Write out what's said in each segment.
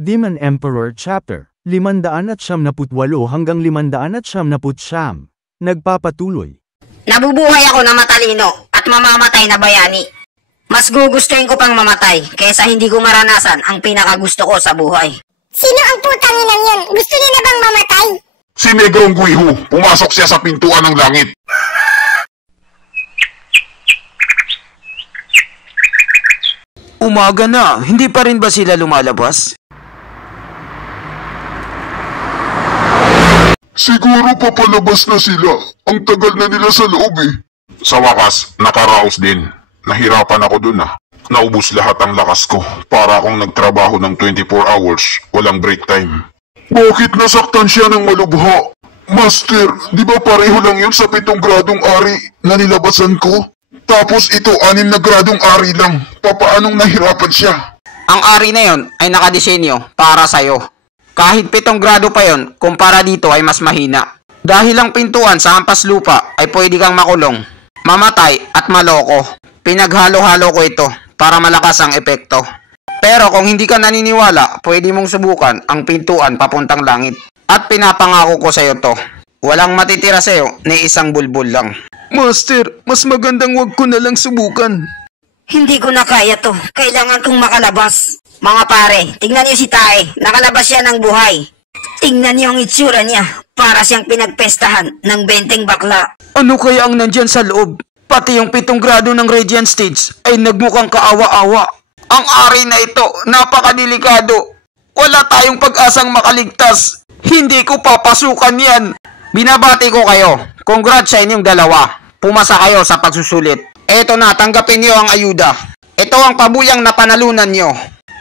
Demon Emperor Chapter 578 hanggang 579. Nagpapatuloy. Nabubuhay ako na matalino at mamamatay na bayani. Mas gugustuhin ko pang mamatay kaysa hindi ko maranasan ang pinakagusto ko sa buhay. Sino ang putang inang yun? Gusto niya na bang mamatay? Si Negrong Guiho, pumasok siya sa pintuan ng langit. Umaga na, hindi pa rin ba sila lumalabas? Siguro papalabas na sila. Ang tagal na nila sa loob eh. Sa wakas, nakaraos din. Nahirapan ako dun ah. Naubos lahat ang lakas ko para akong nagtrabaho ng 24 hours, walang break time. Bakit nasaktan siya ng malubha? Master, di ba pareho lang yun sa 7 gradong ari na nilabasan ko? Tapos ito 6 na gradong ari lang. Papaanong nahirapan siya? Ang ari na yon ay nakadisenyo para sa'yo. Kahit 7 grado pa yon, kumpara dito ay mas mahina. Dahil ang pintuan sa hampas lupa ay pwede kang makulong, mamatay at maloko. Pinaghalo-halo ko ito para malakas ang epekto. Pero kung hindi ka naniniwala, pwede mong subukan ang pintuan papuntang langit. At pinapangako ko sa'yo to, walang matitira sa'yo ni isang bulbul lang. Master, mas magandang wag ko na lang subukan. Hindi ko na kaya to. Kailangan kong makalabas. Mga pare, tingnan niyo si Tae. Nakalabas siya ng buhay. Tingnan niyo ang itsura niya. Para siyang pinagpestahan ng 20 bakla. Ano kaya ang nandyan sa loob? Pati yung 7 grado ng Radiant Stage ay nagmukhang kaawa-awa. Ang ari na ito, napakadelikado. Wala tayong pag-asang makaligtas. Hindi ko papasukan yan. Binabati ko kayo. Congrats sa inyong dalawa. Pumasa kayo sa pagsusulit. Eto na, tanggapin niyo ang ayuda. Ito ang pabuyang na panalunan niyo.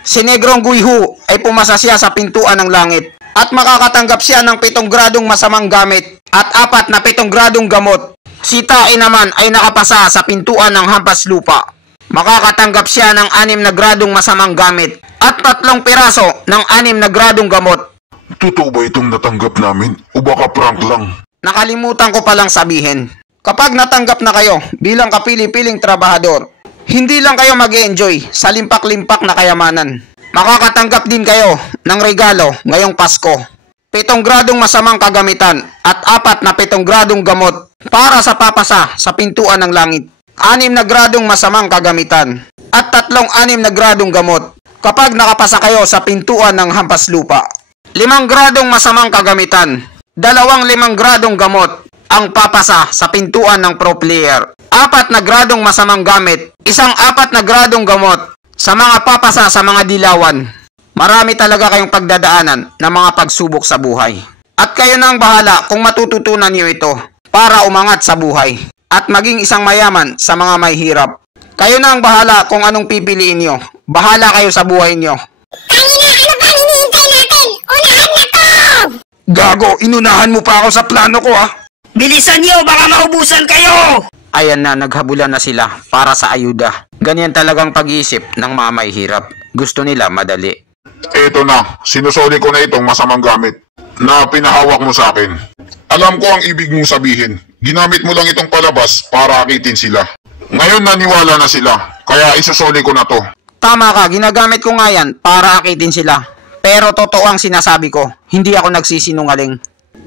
Si Negrong Guiho ay pumasa siya sa pintuan ng langit. At makakatanggap siya ng 7 gradong masamang gamit. At 4 na 7 gradong gamot. Si Tae naman ay nakapasa sa pintuan ng hampas lupa. Makakatanggap siya ng 6 na gradong masamang gamit. At 3 piraso ng 6 na gradong gamot. Totoo ba itong natanggap namin? O baka prank lang? Nakalimutan ko palang sabihin. Kapag natanggap na kayo bilang kapili-piling trabahador, hindi lang kayo mag-e-enjoy sa limpak-limpak na kayamanan. Makakatanggap din kayo ng regalo ngayong Pasko. 7 gradong masamang kagamitan at 4 na 7 gradong gamot para sa papasa sa pintuan ng langit. 6 na gradong masamang kagamitan at 3 6 na gradong gamot kapag nakapasa kayo sa pintuan ng hampas lupa. 5 gradong masamang kagamitan, 2 5 gradong gamot ang papasa sa pintuan ng pro player. 4 na gradong masamang gamit, 1 4 na gradong gamot sa mga papasa sa mga dilawan. Marami talaga kayong pagdadaanan ng mga pagsubok sa buhay. At kayo na ang bahala kung matututunan niyo ito para umangat sa buhay at maging isang mayaman sa mga may hirap. Kayo na ang bahala kung anong pipiliin niyo. Bahala kayo sa buhay niyo. Tangina, ano ba hinihintay natin? Unahan na to! Gago, inunahan mo pa ako sa plano ko ah. Bilisan niyo, baka maubusan kayo! Ayan na, naghabulan na sila para sa ayuda. Ganyan talagang pag-iisip ng mga may hirap. Gusto nila madali. Eto na, sinusoli ko na itong masamang gamit na pinahawak mo sa akin. Alam ko ang ibig mong sabihin. Ginamit mo lang itong palabas para akitin sila. Ngayon naniwala na sila, kaya isusoli ko na to. Tama ka, ginagamit ko nga yan para akitin sila. Pero totoo ang sinasabi ko, hindi ako nagsisinungaling.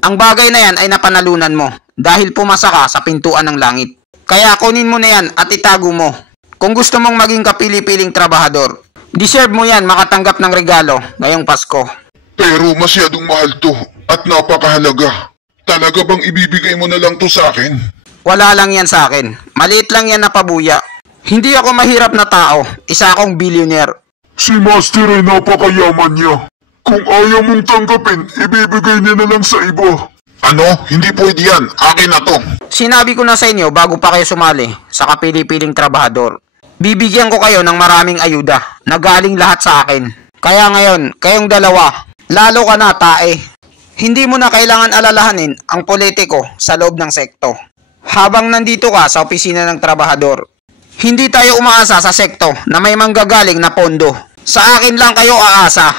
Ang bagay na yan ay napanalunan mo dahil pumasa ka sa pintuan ng langit. Kaya kunin mo na yan at itago mo. Kung gusto mong maging kapili-piling trabahador, deserve mo yan makatanggap ng regalo ngayong Pasko. Pero masyadong mahal to at napakahalaga. Talaga bang ibibigay mo na lang to sa akin? Wala lang yan sa akin. Maliit lang yan na pabuya. Hindi ako mahirap na tao. Isa akong billionaire. Si Master ay napakayaman niya. Kung ayaw mong tanggapin, ibibigay niya na lang sa iba. Ano? Hindi pwede yan. Akin na to. Sinabi ko na sa inyo bago pa kayo sumali sa kapili-piling trabahador. Bibigyan ko kayo ng maraming ayuda na galing lahat sa akin. Kaya ngayon, kayong dalawa, lalo ka na Tae. Hindi mo na kailangan alalahanin ang politiko sa loob ng sekto. Habang nandito ka sa opisina ng trabahador, hindi tayo umaasa sa sekto na may manggagaling na pondo. Sa akin lang kayo aasa.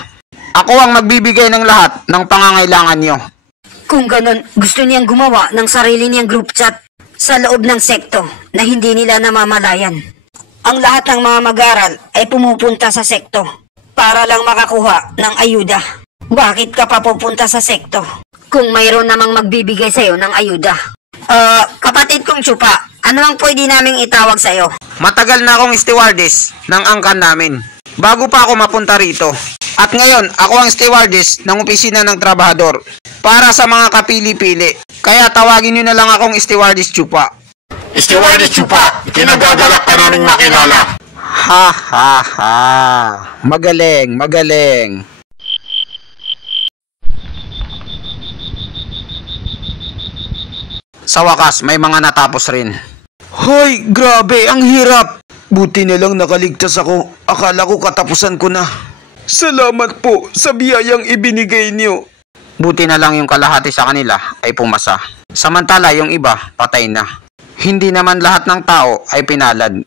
Ako ang magbibigay ng lahat ng pangangailangan nyo. Kung ganun, gusto niyang gumawa ng sarili niyang group chat sa loob ng sekto na hindi nila namamalayan. Ang lahat ng mga mag-aral ay pumupunta sa sekto para lang makakuha ng ayuda. Bakit ka pa pupunta sa sekto kung mayroon namang magbibigay sa'yo ng ayuda? Kapatid kong Chupa, ano ang pwede naming itawag sa'yo? Matagal na akong stewardess ng angkan namin, bago pa ako mapunta rito. At ngayon, ako ang stewardess ng opisina ng trabahador para sa mga kapili-pili. Kaya tawagin nyo na lang akong stewardess Chupa. Stewardess Chupa, kinagagalak ka naming makilala. Ha ha ha. Magaling, magaling. Sa wakas, may mga natapos rin. Hoy, grabe, ang hirap. Buti na lang nakaligtas ako. Akala ko katapusan ko na. Salamat po sa biyayang ibinigay niyo. Buti na lang yung kalahati sa kanila ay pumasa. Samantala yung iba, patay na. Hindi naman lahat ng tao ay pinalad.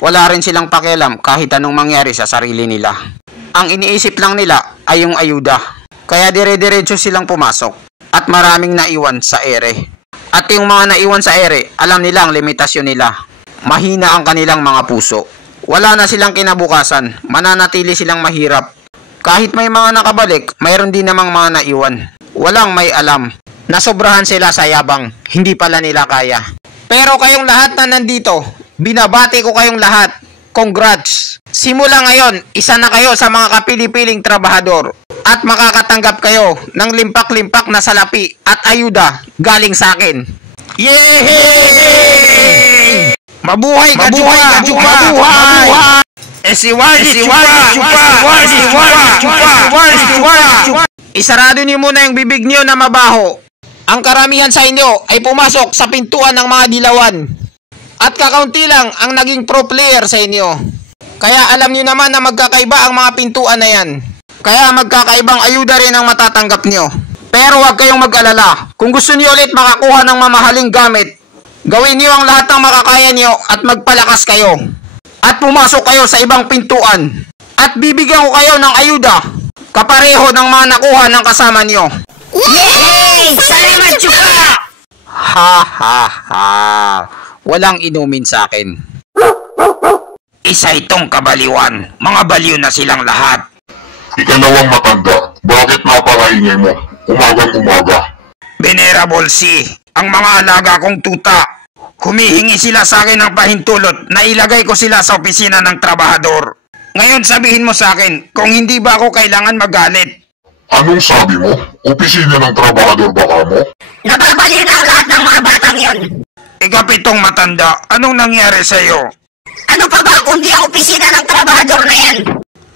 Wala rin silang pakialam kahit anong mangyari sa sarili nila. Ang iniisip lang nila ay yung ayuda. Kaya dire-diretso silang pumasok. At maraming naiwan sa ere. At yung mga naiwan sa ere, alam nila ang limitasyon nila. Mahina ang kanilang mga puso. Wala na silang kinabukasan, mananatili silang mahirap. Kahit may mga nakabalik, mayroon din namang mga naiwan. Walang may alam. Nasobrahan sila sa yabang, hindi pala nila kaya. Pero kayong lahat na nandito, binabati ko kayong lahat. Congrats! Simula ngayon, isa na kayo sa mga kapili-piling trabahador. At makakatanggap kayo ng limpak-limpak na salapi at ayuda galing sa akin. Yay! Mabuhay ka, Chupa! Mabuhay! Isarado niyo muna yung bibig niyo na mabaho. Ang karamihan sa inyo ay pumasok sa pintuan ng mga dilawan. At kakaunti lang ang naging pro player sa inyo. Kaya alam niyo naman na magkakaiba ang mga pintuan na yan. Kaya magkakaibang ayuda rin ang matatanggap niyo. Pero huwag kayong mag-alala. Kung gusto niyo ulit makakuha ng mamahaling gamit, gawin niyo ang lahat ng makakaya niyo at magpalakas kayo. At pumasok kayo sa ibang pintuan. At bibigyan ko kayo ng ayuda. Kapareho ng mga nakuha ng kasama niyo. Yay! Salamat, Chupa! Ha ha ha. Walang inumin sa akin. Isa itong kabaliwan. Mga baliw na silang lahat. Ikalawang matanda, bakit napakaingay mo? Umagang-umaga. Venerable C, ang mga alaga kong tuta. Humihingi sila sa akin ng pahintulot na ilagay ko sila sa opisina ng trabahador. Ngayon sabihin mo sa akin kung hindi ba ako kailangan magalit. Anong sabi mo? Opisina ng trabahador ba ka mo? Nababaliw na ang lahat ng mga batang yon. Ikapitong matanda, anong nangyari sa'yo? Ano pa ba kung di ang opisina ng trabahador na yan?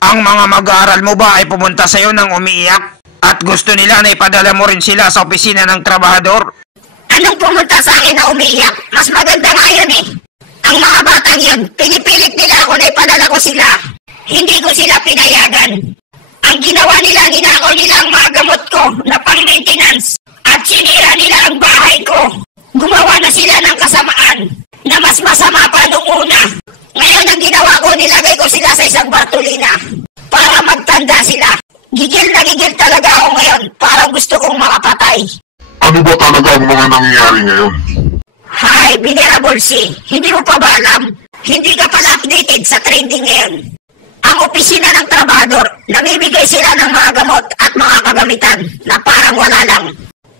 Ang mga mag-aaral mo ba ay pumunta sa'yo nang umiiyak? At gusto nila na ipadala mo rin sila sa opisina ng trabahador? Anong pumunta sa akin na umiiyak? Mas maganda nga yun eh. Ang mga batang yun, pinipilit nila ako na ipadala ko sila. Hindi ko sila pinayagan. Ang ginawa nila, ninakaw nila ang mga gamot ko na pang-maintenance. At sinira nila ang bahay ko. Gumawa na sila ng kasamaan na mas masama pa nung una. Ngayon ang ginawa ko, nilagay ko sila sa isang Bartolina para magtanda sila. Gigil na gigil talaga ako ngayon. Parang gusto kong makapatay. Ano ba talaga ang mga nangyayari ngayon? Hi, Venerable C. Hindi mo pa ba alam? Hindi ka pala updated sa trending ngayon. Ang opisina ng trabahador, namimigay sila ng mga gamot at mga kagamitan na parang wala lang.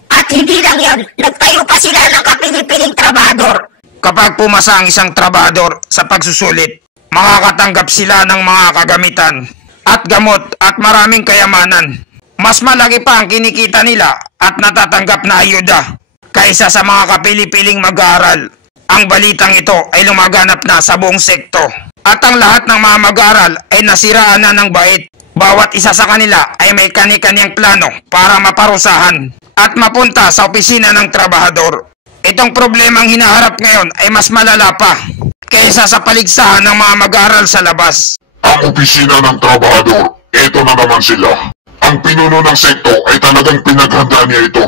At hindi lang yon, nagtayo pa sila ng kapili-piling trabahador. Kapag pumasa ang isang trabahador sa pagsusulit, makakatanggap sila ng mga kagamitan at gamot at maraming kayamanan. Mas malaki pa ang kinikita nila at natatanggap na ayuda kaysa sa mga kapili-piling mag-aaral. Ang balitang ito ay lumaganap na sa buong sekto. At ang lahat ng mga mag-aaral ay nasiraan na ng bait. Bawat isa sa kanila ay may kani-kaniyang plano para maparusahan at mapunta sa opisina ng trabahador. Itong problemang hinaharap ngayon ay mas malala pa kaysa sa paligsahan ng mga mag-aaral sa labas. Ang opisina ng trabahador, eto na naman sila. Ang pinuno ng sekto ay talagang pinaghandaan niya ito.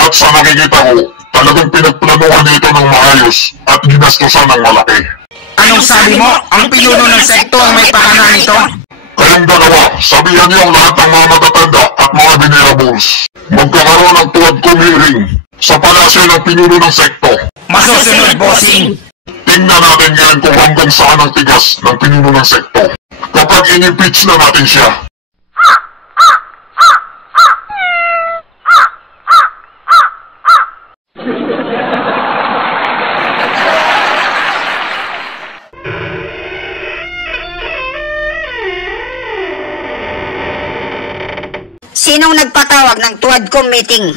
At sa nakikita ko, talagang pinagplanuhan niya ito ng maayos at ginastusan ng malaki. Anong sabi mo? Ang pinuno ng sekto ang may pakana nito? Kayong dalawa, sabihan niyo ang lahat ng mga matatanda at mga venerables. Magkakaroon ng tuwad kong hearing sa palasyo ng pinuno ng sekto. Masusunod, bossing! Tingnan natin ngayon kung hanggang saan ang tigas ng pinuno ng sekto. Kapag in-impeach na natin siya, Sinong nagpatawag ng tuwadcom meeting?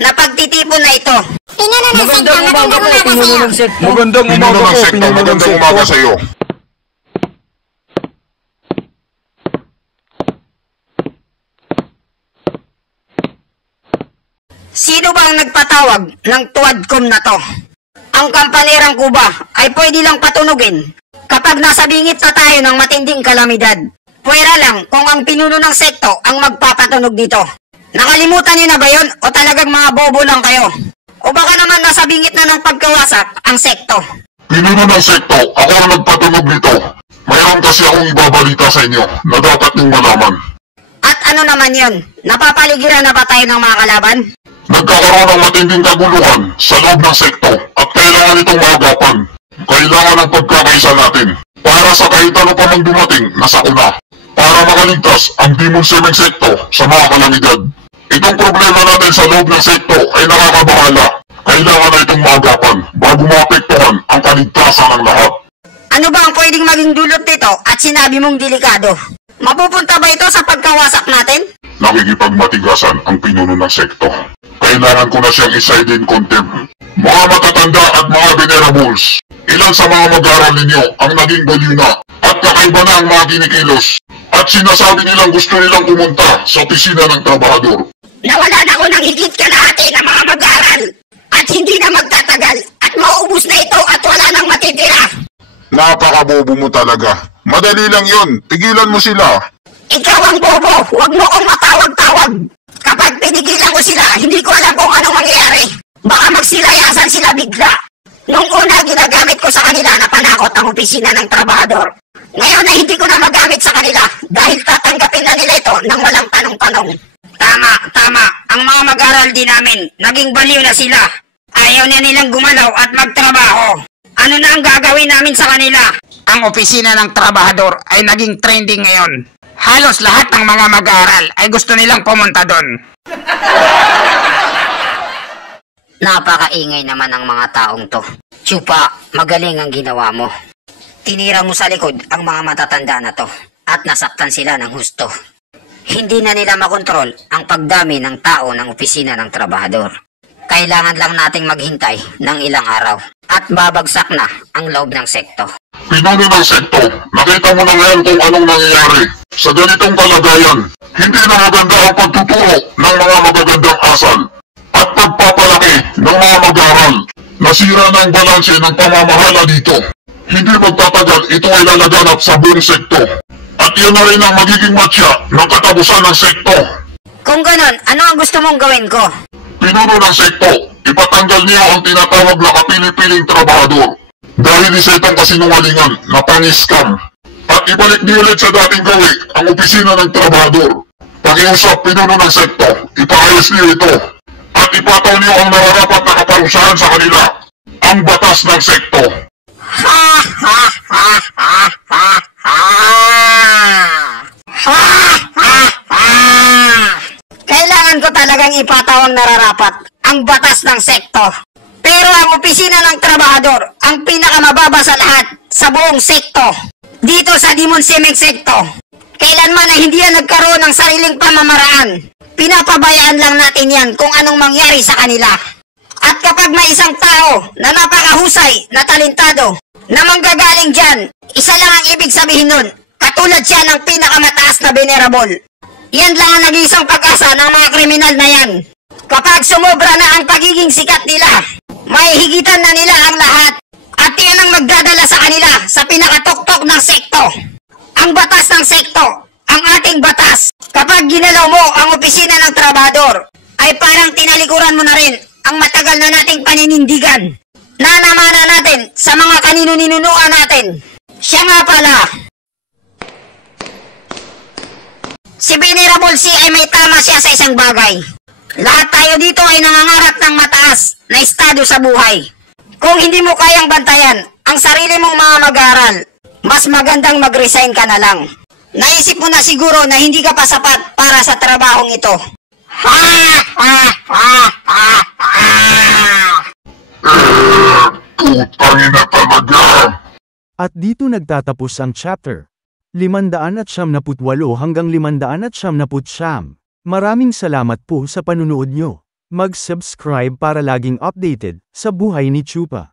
Napagtitipon na ito. Pinuno ng sekto, magandang umaga sa'yo. Magandang Pinuno umaga ng po, sekto, pinuno ng magandang sekto. umaga sa iyo. Sino ba ang nagpatawag ng tuwadcom na to? Ang kampanerang Kuba ay pwede lang patunugin kapag nasa bingit na tayo ng matinding kalamidad. Pwera lang kung ang pinuno ng sekto ang magpapatunog dito. Nakalimutan niyo na ba yun o talagang mga bobo lang kayo? O baka naman nasa bingit na ng pagkawasak ang sekto? Pinuno ng sekto, ako ang nagpatunog nito. Mayroon kasi akong ibabalita sa inyo na dapat niyong malaman. At ano naman yun? Napapaligiran na ba tayo ng mga kalaban? Nagkakaroon ng matinding kaguluhan sa loob ng sekto at kailangan itong maagapan. Kailangan ng pagkakaisa natin para sa kahit ano pa mang dumating na sakuna para makaligtas ang Demon Semeng sekto sa mga kalamidad. Itong problema natin sa loob ng sekto ay nakakabahala. Kailangan na itong maagapan bago maapektuhan ang kaligtasan ng lahat. Ano ba ang pwedeng maging dulot nito at sinabi mong delikado? Mapupunta ba ito sa pagkawasak natin? Nakikipagmatigasan ang pinuno ng sekto. Kailangan ko na siyang iside in contempt. Mga matatanda at mga venerables, ilan sa mga mag-aaral ninyo ang naging baliw na at kakaiba na ang mga kinikilos at sinasabi nilang gusto nilang pumunta sa opisina ng trabahador. Nawalan ako ng higit kalahati ng mga mag-aaral at hindi na magtatagal at mauubos na ito at wala nang matitira. Napakabobo mo talaga. Madali lang yun. Tigilan mo sila. Ikaw ang bobo, huwag mo akong matawag-tawag. Kapag pinigilan ko sila, hindi ko alam kung anong mangyayari. Baka magsilayasan sila bigla. Nung una, ginagamit ko sa kanila na panakot ang opisina ng trabahador. Ngayon na hindi ko na magamit sa kanila dahil tatanggapin na nila ito nang walang tanong-tanong. Tama. Ang mga mag-aral din namin, naging baliw na sila. Ayaw na nilang gumalaw at magtrabaho. Ano na ang gagawin namin sa kanila? Ang opisina ng trabahador ay naging trending ngayon. Halos lahat ng mga mag-aaral ay gusto nilang pumunta doon. Napakaingay naman ang mga taong to. Chupa, magaling ang ginawa mo. Tinira mo sa likod ang mga matatanda na to at nasaktan sila ng husto. Hindi na nila makontrol ang pagdami ng tao ng opisina ng trabahador. Kailangan lang nating maghintay ng ilang araw at babagsak na ang loob ng sekto. Pinuno ng sekto, nakita mo na ngayon kung anong nangyayari. Sa ganitong kalagayan, hindi na maganda ang pagtuturo ng mga magagandang asal at pagpapalaki ng mga mag-aaral. Nasira na ang balanse ng pamamahala dito. Hindi magtatagal ito ay lalaganap sa buong sekto. At yan na rin ang magiging matya ng katapusan ng sekto. Kung ganon, ano ang gusto mong gawin ko? Pinuno ng sekto, ipatanggal niya ang tinatawag na kapili-piling trabahador. Dahil isa itong kasinungalingan na pang-scam. At ibalik niyo ulit sa dating gawi ang opisina ng trabahador. Pakiusap pinuno ng sekto, ipaayos niyo ito. At ipataw niyo ang nararapat na kaparusahan sa kanila. Ang batas ng sekto. Kailangan ko talagang ipataw ang nararapat, ang batas ng sekto. Pero ang opisina ng trabahador, ang pinakamababa sa lahat, sa buong sekto. Dito sa Demon Semeng sekto, kailanman na hindi yan nagkaroon ng sariling pamamaraan. Pinapabayaan lang natin yan kung anong mangyari sa kanila. At kapag may isang tao na napakahusay, na talentado, na manggagaling dyan, isa lang ang ibig sabihin nun, katulad siya ng pinakamataas na venerable. Yan lang ang nag-iisang pag-asa ng mga kriminal na yan. Kapag sumobra na ang pagiging sikat nila, may higitan na nila ang lahat. At yan ang magdadala sa kanila sa pinakatuktok ng sekto. Ang batas ng sekto, ang ating batas. Kapag ginalaw mo ang opisina ng trabahador, ay parang tinalikuran mo na rin ang matagal na nating paninindigan. Nanamana natin sa mga kanino-ninunuan natin. Siya nga pala, si Venerable C ay may tama siya sa isang bagay. Lahat tayo dito ay nangangarap ng mataas na estado sa buhay. Kung hindi mo kayang bantayan ang sarili mong mga mag-aaral, mas magandang mag-resign ka na lang. Naisip mo na siguro na hindi ka pa sapat para sa trabahong ito. Putangin na talaga. At dito nagtatapos ang chapter 598 hanggang 599. Maraming salamat po sa panunood nyo. Mag-subscribe para laging updated sa buhay ni Chupa.